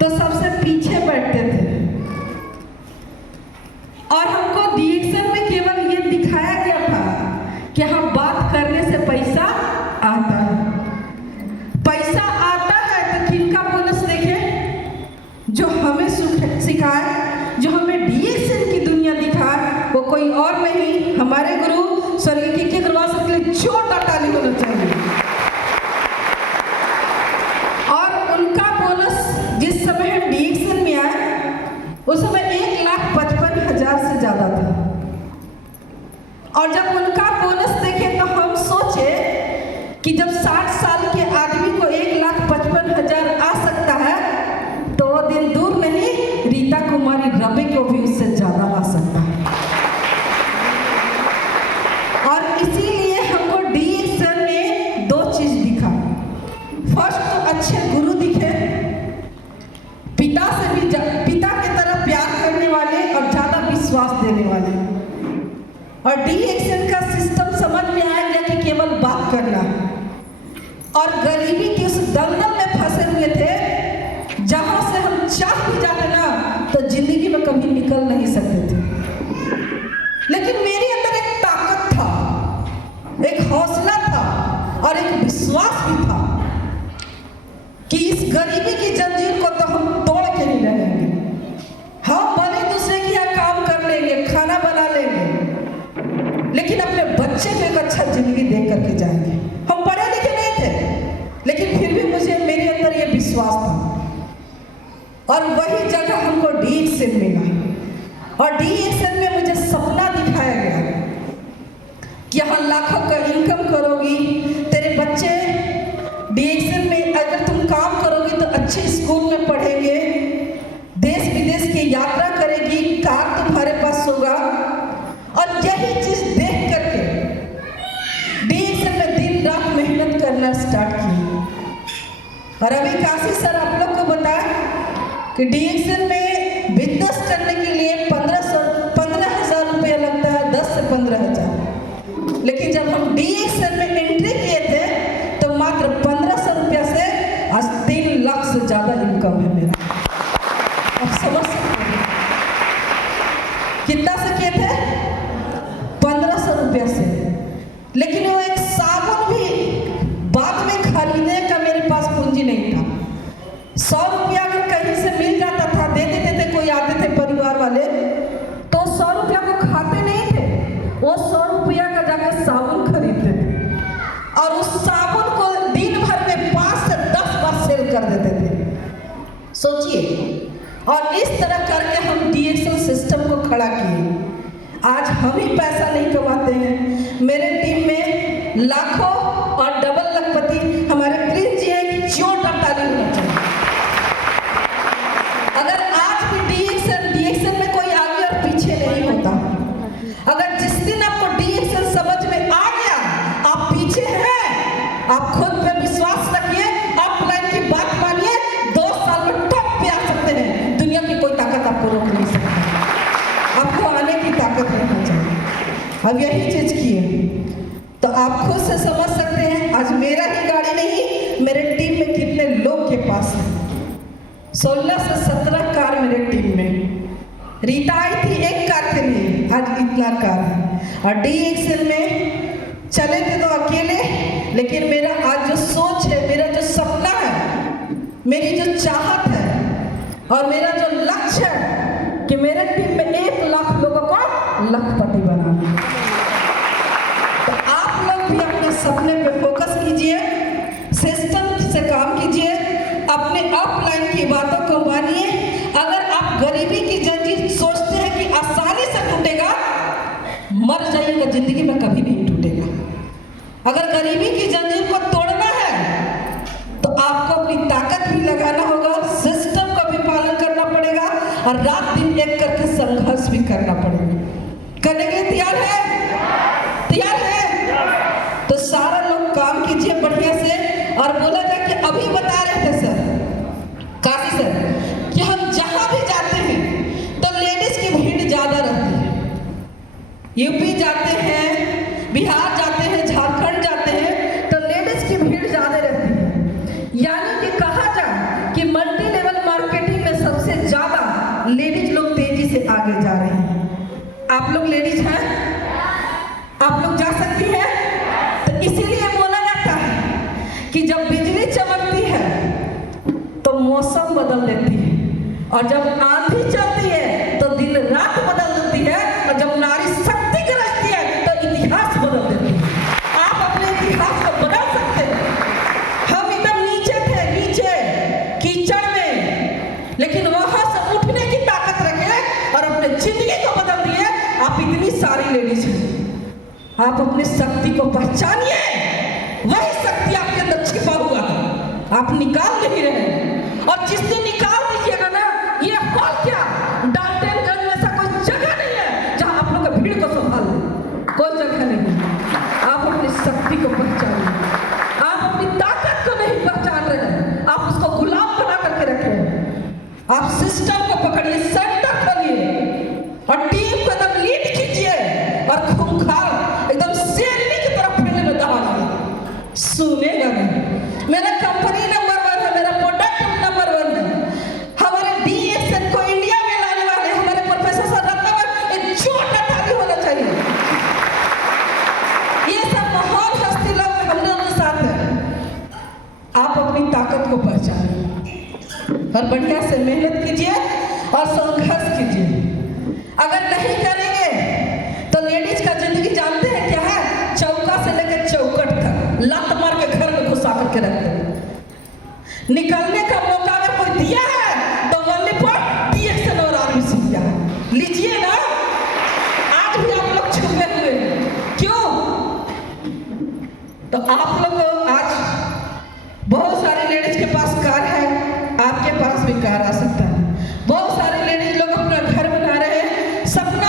तो सबसे पीछे बैठते थे और हमको रिएक्शन में केवल ये दिखाया गया था कि हम बात करने से पैसा आता है। पैसा आता है तो किनका बोनस देखें? जो हमें सिखाए, जो हमें रिएक्शन की दुनिया दिखाए, वो कोई और नहीं, हमारे गुरु स्वर्गीय के करवा सकते छोटा ताली होना चाहिए। और उनका बोनस जिस समय हम रिएक्शन में आए उस समय 1,55,000 से ज्यादा था। और जब उनका बोनस देखे तो हम सोचे कि जब 60 साल के आदमी को 1,55,000 आ सकता है तो वो दिन दूर नहीं, रीता कुमारी रवि को भी उससे ज्यादा आ सकता है। और इसीलिए हमको रिएक्शन में दो चीज दिखा। फर्स्ट तो अच्छे गुरु दिखे, पिता की तरह प्यार करने वाले और ज्यादा विश्वास देने वाले। और रिएक्शन का सिस्टम समझ में आया गया कि केवल बात करना, और गरीबी के उस दलदल में फंसे हुए थे जहां से हम चाह भी जाते ना तो जिंदगी में कभी निकल नहीं सकते थे। लेकिन मेरे अंदर एक ताकत था, एक हौसला था और एक विश्वास भी था कि इस गरीबी की जंजीर को तो हम तोड़ के ही रहेंगे। हम भले दूसरे के यहाँ काम कर लेंगे, खाना बना लेंगे, लेकिन अपने बच्चे को एक अच्छा जिंदगी दे करके जाएंगे। हम पढ़े लिखे नहीं थे, लेकिन फिर भी मेरे अंदर ये विश्वास था। और वही जगह हमको रिएक्शन मिला, और रिएक्शन में मुझे सपना दिखाया गया कि यहाँ लाखों का इनकम करोगी, तेरे बच्चे रिएक्शन में अगर तुम काम करोगी तो अच्छे स्कूल में पढ़ेंगे, देश विदेश की यात्रा करेगी, कार तुम्हारे पास होगा। और यही चीज देख करके रिएक्शन में दिन रात मेहनत करना स्टार्ट की। और अभी काशी सर आप लोग को बताया कि रिएक्शन में बिजनेस करने के लिए 15,000 रुपया लगता है, 10 से 15,000। लेकिन जब हम रिएक्शन में एंट्री किए थे तो मात्र 1,500 रुपया से आज 3 लाख से ज्यादा इनकम है मेरा। आप समझ सकते हैं कितना से किए थे? 1,500 रुपया से। लेकिन वो एक साबुन भी बाद में खरीदने का मेरे पास पूंजी नहीं था। 100 रुपया अगर कहीं से मिल जाता था, दे देते थे, कोई आते थे परिवार वाले तो 100 रुपया को खाते नहीं थे, वो 100 रुपया का जाकर साबुन खरीदते थे और उस साबुन को दिन भर में 5 से 10 बार सेल कर देते थे। सोचिए, और इस तरह करके हम रिएक्शन सिस्टम को खड़ा किए। आज हम ही पैसा नहीं कमाते हैं, मेरे टीम में लाखों और डबल लखपति हमारे प्रिंस जी हैं, जोरदार ताली होना चाहिए। अगर आज भी रिएक्शन में कोई आगे और पीछे नहीं होता, अगर जिस दिन आपको रिएक्शन समझ में आ गया, आप पीछे हैं, आप खुद पे विश्वास रखिए, अपलाइन की बात मानिए, 2 साल में टॉप पे आ सकते हैं। दुनिया की कोई ताकत आपको रोक नहीं सकती, आपको आने की ताकत रहना चाहिए। अब यही चीज की है तो आप खुद से समझ सकते हैं। आज मेरा ही गाड़ी नहीं, मेरे टीम में कितने लोग के पास है। 16 से 17 कार मेरे टीम में। रीता आई थी एक कार के लिए, आज इतना कार है। और रिएक्शन में चले थे तो अकेले, लेकिन मेरा आज जो सोच है, मेरा जो सपना है, मेरी जो चाहत है और मेरा जो लक्ष्य है कि मेरे टीम में 1 लाख लोगों को लखपति बनाना। तो आप लोग भी अपने सपने पे फोकस कीजिए, सिस्टम से काम कीजिए, अपने अपलाइन की बातों को मानिए। अगर आप गरीबी की जंजीर सोचते हैं कि आसानी से टूटेगा, मर जाइएगा, जिंदगी में कभी नहीं टूटेगा। अगर गरीबी की जंजीर को तोड़ना है तो आपको अपनी ताकत भी लगाना होगा, सिस्टम का भी पालन करना पड़ेगा और रात दिन एक करके संघर्ष भी करना पड़ेगा। करने के लिए तैयार है? तैयार है? तो सारा लोग काम कीजिए बढ़िया से। और बोला जाए कि अभी बता रहे थे सर, काशी सर, कि हम जहां भी जाते हैं तो लेडीज की भीड़ ज्यादा रहती है। यूपी जाते हैं, बिहार जाते हैं, झारखंड जाते हैं तो लेडीज की भीड़ ज्यादा रहती है। यानी कि कहा जाए कि मल्टी लेवल मार्केटिंग आप लोग लेडीज हैं, आप लोग जा सकती हैं। तो इसीलिए बोला जाता है कि जब बिजली चमकती है तो मौसम बदल देती है, और जब आंधी चलती है तो दिन रात बदल देती है, और जब नारी शक्ति गरजती है तो इतिहास बदल देती है। आप अपने इतिहास को बदल सकते हैं। हम एकदम नीचे थे, नीचे कीचड़ में, लेकिन वहां से उठने की ताकत रखे और अपने जिंदगी को बदल दिए। आप इतनी सारी लेडीज हैं, आप अपनी शक्ति को पहचानिए। वही शक्ति आपके अंदर छिपा हुआ है, आप निकाल नहीं रहे। और जिस दिन निकाल दीजिएगा ना, ये हॉल क्या, डाल्टनगंज में ऐसा कोई जगह नहीं है जहां आप लोग का भीड़ को संभाल ले, कोई जगह नहीं। आप अपनी शक्ति को पहचानिए। आप अपनी ताकत को नहीं पहचान रहे हैं, आप उसको गुलाम बना करके रखे हैं। आप सिस्टम को पकड़िए, सेंटर खोलिए और टीम को एकदम लीड कीजिए और खूंखार एकदम शेरनी की तरफ फील्ड में दौड़िए। सुनेगा नहीं। मेरा कंपनी नंबर 1 है, मेरा प्रोडक्ट नंबर 1 है। हमारे डीएक्सन को इंडिया में लाने वाले हमारे प्रोफेसर सर रत्नवर एक छोटा ताली होना चाहिए। ये सब महान हस्ती लोग हम लोग के साथ हैं। आप अपनी ताकत को पहचानिए और बढ़िया से मेहनत कीजिए और संघर्ष कीजिए। अगर नहीं करेंगे तो लेडीज का जिंदगी जानते हैं क्या है, चौका से लेकर चौकट तक लात मार के घर में घुसा करके रखते हैं। निकलने का मौका अगर कोई दिया है तो ओनली फॉर डीएक्सन और आरबीसी दिया है। लीजिए ना, आज भी आप लोग छुपे हुए हैं। क्यों? तो आप लोग आज बहुत सारी लेडीज के पास कार है, आपके पास भी कार आ सकता है। बहुत सारे लेडीज लोग अपना घर बना रहे हैं, सपना